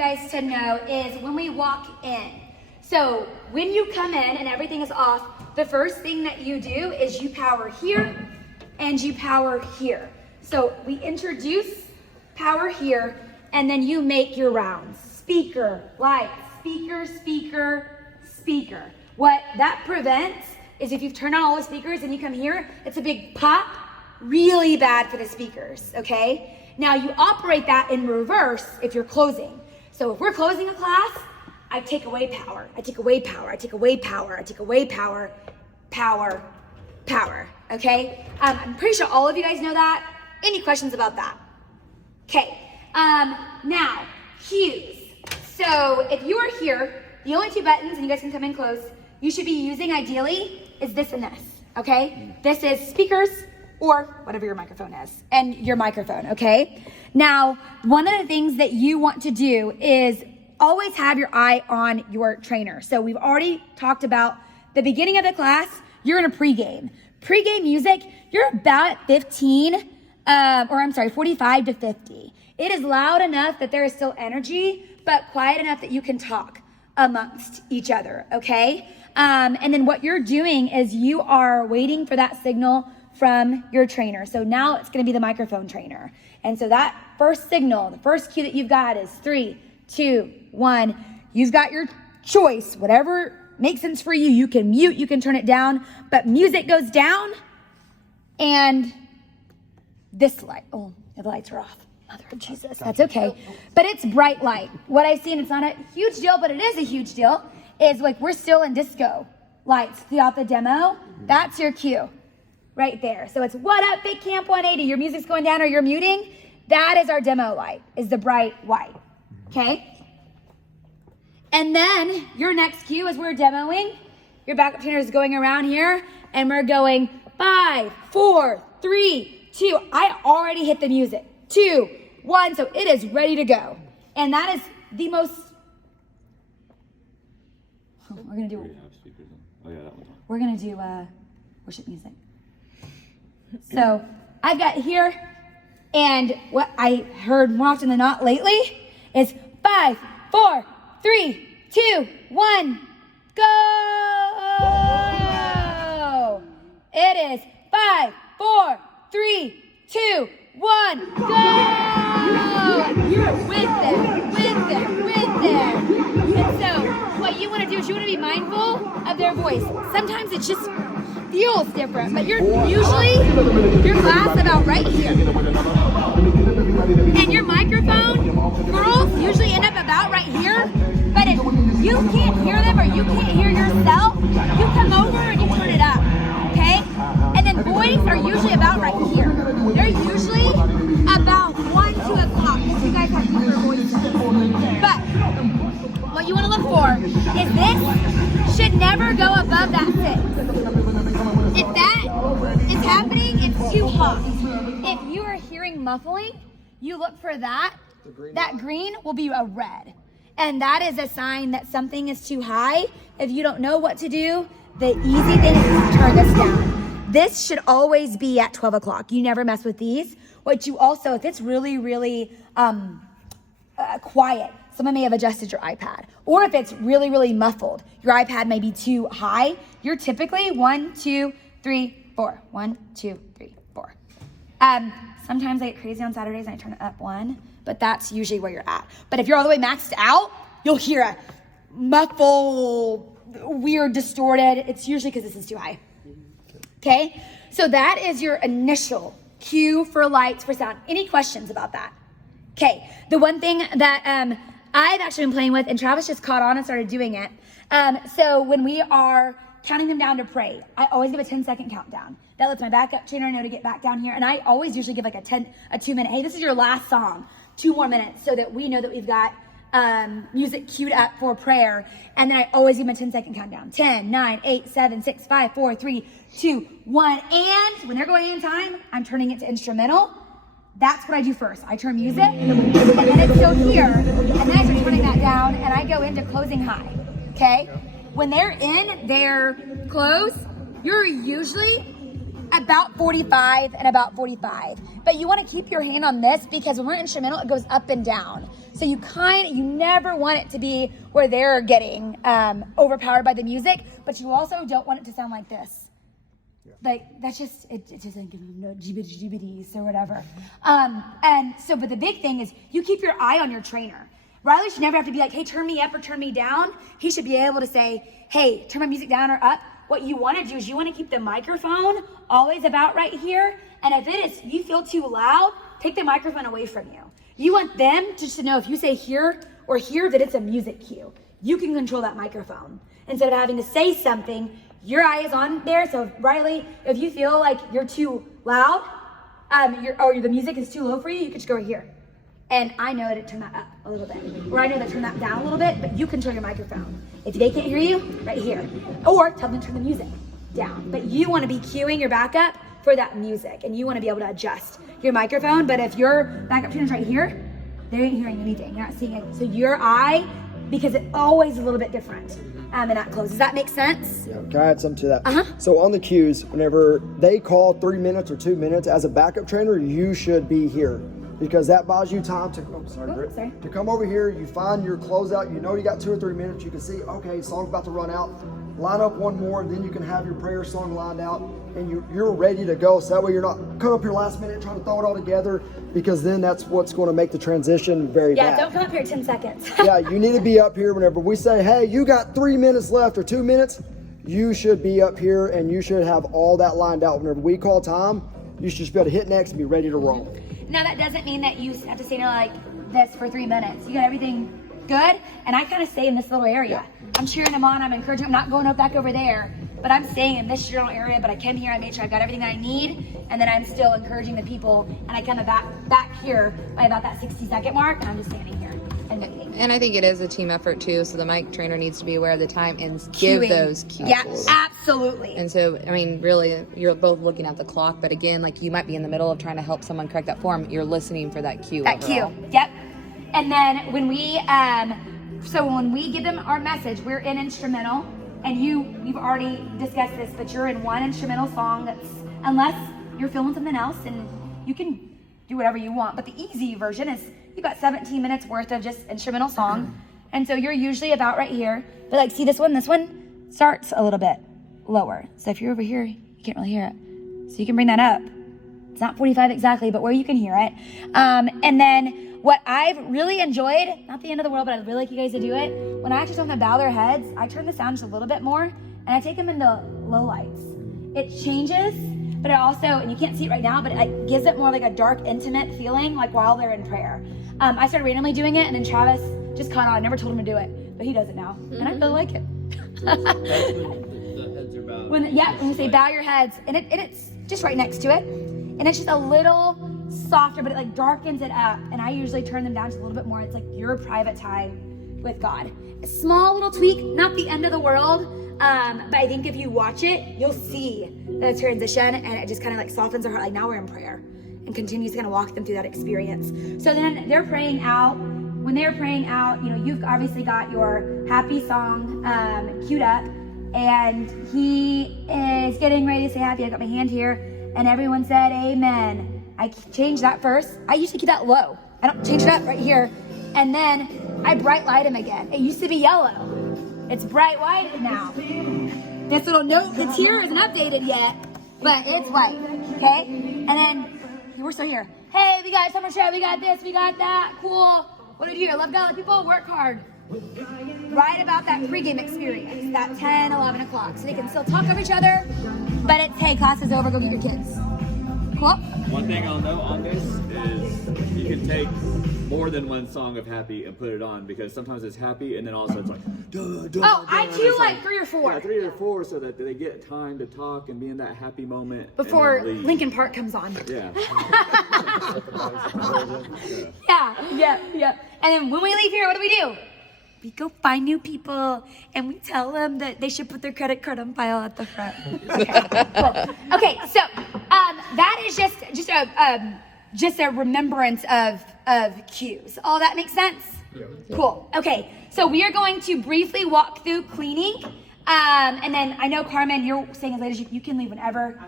Guys to know is when we walk in. So when you come in and everything is off, the first thing that you do is you power here and you power here. So we introduce power here and then you make your rounds. Speaker, light, speaker, speaker, speaker. What that prevents is if you've turned on all the speakers and you come here, it's a big pop, really bad for the speakers, okay? Now you operate that in reverse if you're closing. So if we're closing a class, I take away power, I take away power, I take away power, I take away power, power, power, okay? I'm pretty sure all of you guys know that. Any questions about that? Okay, now, cues. So if you are here, the only two buttons, and you guys can come in close, you should be using ideally is this and this, okay? This is speakers or whatever your microphone is, and your microphone, okay? Now, one of the things that you want to do is always have your eye on your trainer. So we've already talked about the beginning of the class, you're in a pregame. Pregame music, you're about 45 to 50. It is loud enough that there is still energy, but quiet enough that you can talk amongst each other, okay? And then what you're doing is you are waiting for that signal from your trainer. So now it's gonna be the microphone trainer. And so that first signal, the first cue that you've got is 3, 2, 1. You've got your choice, whatever makes sense for you. You can mute, you can turn it down, but music goes down and this light, oh, the lights are off. Mother of Jesus, that's okay. But it's bright light. What I've seen, it's not a huge deal, but it is a huge deal, is like we're still in disco lights throughout the demo. That's your cue right there. So it's what up, Big Camp 180. Your music's going down or you're muting. That is our demo light, is the bright white, okay? And then your next cue as we're demoing, your backup trainer is going around here and we're going 5, 4, 3, 2. I already hit the music. 2, 1, so it is ready to go. And that is the most, we're gonna do worship music. So I've got here, and what I heard more often than not lately is 5, 4, 3, 2, 1, go! It is 5, 4, 3, 2, 1, go! You're with them, with them, with them. And so what you want to do is you want to be mindful of their voice. Sometimes it just feels different, but you're usually your glass about right here. And your microphone, girls usually end up about right here. But if you can't hear them or you can't hear yourself, you come over and you turn it up, okay? And then boys are usually about right here. They're usually about 1, 2 o'clock because you guys have deeper voices. But what you want to look for is this should never go above that 6. If that is happening, it's too hot. If you are hearing muffling, you look for that. That green will be a red. And that is a sign that something is too high. If you don't know what to do, the easy thing is to turn this down. This should always be at 12 o'clock. You never mess with these. What you also, if it's really, really quiet, someone may have adjusted your iPad. Or if it's really, really muffled, your iPad may be too high. You're typically 1, 2, 3, 4. 1, 2, 3, 4. Sometimes I get crazy on Saturdays and I turn it up 1, but that's usually where you're at. But if you're all the way maxed out, you'll hear a muffled, weird, distorted. It's usually because this is too high. Okay? So that is your initial cue for lights, for sound. Any questions about that? Okay. The one thing that I've actually been playing with, and Travis just caught on and started doing it. So when we are counting them down to pray, I always give a 10-second countdown. That lets my backup trainer know to get back down here. And I always usually give like a 2-minute, hey, this is your last song, 2 more minutes, so that we know that we've got music queued up for prayer. And then I always give them a 10-second countdown. 10, 9, 8, 7, 6, 5, 4, 3, 2, 1. And when they're going in time, I'm turning it to instrumental. That's what I do first. I turn music, and then it's still here, and then I start turning that down, and I go into closing high, okay? When they're in their close, you're usually about 45 and about 45. But you want to keep your hand on this because when we're instrumental, it goes up and down. So you never want it to be where they're getting overpowered by the music, but you also don't want it to sound like this. Like, that's just, it doesn't give them no GBDs or whatever. And so, but the big thing is you keep your eye on your trainer. Riley should never have to be like, hey, turn me up or turn me down. He should be able to say, hey, turn my music down or up. What you want to do is you want to keep the microphone always about right here. And if you feel too loud, take the microphone away from you. You want them just to know if you say here or here that it's a music cue. You can control that microphone. Instead of having to say something, your eye is on there. So Riley, if you feel like you're too loud, or the music is too low for you, you can just go right here. And I know to turn that up a little bit, or I know to turn that down a little bit, but you control your microphone. If they can't hear you, right here. Or tell them to turn the music down. But you want to be cueing your backup for that music, and you want to be able to adjust your microphone. But if your backup tuner's right here, they ain't hearing anything. You're not seeing it. So your eye, because it's always a little bit different in that close. Does that make sense? Yeah, can I add something to that? So on the cues, whenever they call 3 minutes or 2 minutes, as a backup trainer, you should be here. Because that buys you time to, to come over here, you find your closeout, you know you got 2 or 3 minutes, you can see, okay, song's about to run out, line up one more, and then you can have your prayer song lined out, and you're ready to go, so that way you're not coming up here last minute trying to throw it all together, because then that's what's going to make the transition very bad. Yeah, don't come up here 10 seconds. Yeah, you need to be up here whenever we say, hey, you got 3 minutes left or 2 minutes, you should be up here, and you should have all that lined out. Whenever we call time, you should just be able to hit next and be ready to roll. Now that doesn't mean that you have to stay like this for 3 minutes. You got everything good, and I kind of stay in this little area. I'm cheering them on, I'm encouraging them, I'm not going back over there, but I'm staying in this general area, but I came here, I made sure I've got everything that I need, and then I'm still encouraging the people, and I come back here by about that 60-second mark, and I'm just standing here and waiting. And I think it is a team effort too, so the mic trainer needs to be aware of the time and give those cues. Yeah, absolutely. And so, I mean, really, you're both looking at the clock, but again, like you might be in the middle of trying to help someone correct that form, you're listening for that cue. That cue, yep. And then when we, when we give them our message, we're in instrumental, and we've already discussed this, but you're in one instrumental song that's, unless you're filming something else, and you can do whatever you want, but the easy version is you've got 17 minutes worth of just instrumental song, and so you're usually about right here, but like see this one starts a little bit lower, so if you're over here, you can't really hear it, so you can bring that up. It's not 45 exactly, but where you can hear it. And then what I've really enjoyed, not the end of the world, but I'd really like you guys to do it, when I actually tell them to bow their heads, I turn the sound just a little bit more, and I take them into low lights. It changes, but it also, and you can't see it right now, but it gives it more like a dark, intimate feeling, like while they're in prayer. I started randomly doing it, and then Travis just caught on. I never told him to do it, but he does it now, and I really like it. That's when the heads are bowed. When we say bow your heads, and it's just right next to it, and it's just a little softer, but it like darkens it up, and I usually turn them down just a little bit more. It's like your private time with God. A small little tweak, not the end of the world, but I think if you watch it, you'll see the transition, and it just kind of like softens their heart, like now we're in prayer, and continues to kind of walk them through that experience. So then they're praying out. When they're praying out, you've obviously got your happy song queued up, and he is getting ready to say happy. I got my hand here, and everyone said amen. I changed that first. I usually keep that low. I don't change it up right here. And then I bright light him again. It used to be yellow. It's bright white now. This little note that's here isn't updated yet, but it's white, okay? And then we're still here. Hey, we got summer show, we got this, we got that, cool. What do you do? Love God, let people work hard. Right about that pregame experience, that 10, 11 o'clock, so they can still talk over each other, but it's, hey, class is over, go get your kids. Cool? One thing I'll note on this is you can take more than one song of happy and put it on, because sometimes it's happy and then also it's like duh, duh, oh, duh, I do like 3 or 4. Yeah, 3 or 4, so that they get time to talk and be in that happy moment before Linkin Park comes on. Yeah. Yeah. And then when we leave here, what do? We go find new people, and we tell them that they should put their credit card on file at the front. Okay, cool. Okay, so that is just a remembrance of cues. All that makes sense? Yeah. Cool. Okay, so we are going to briefly walk through cleaning, and then I know Carmen, you're staying as late as you can leave whenever.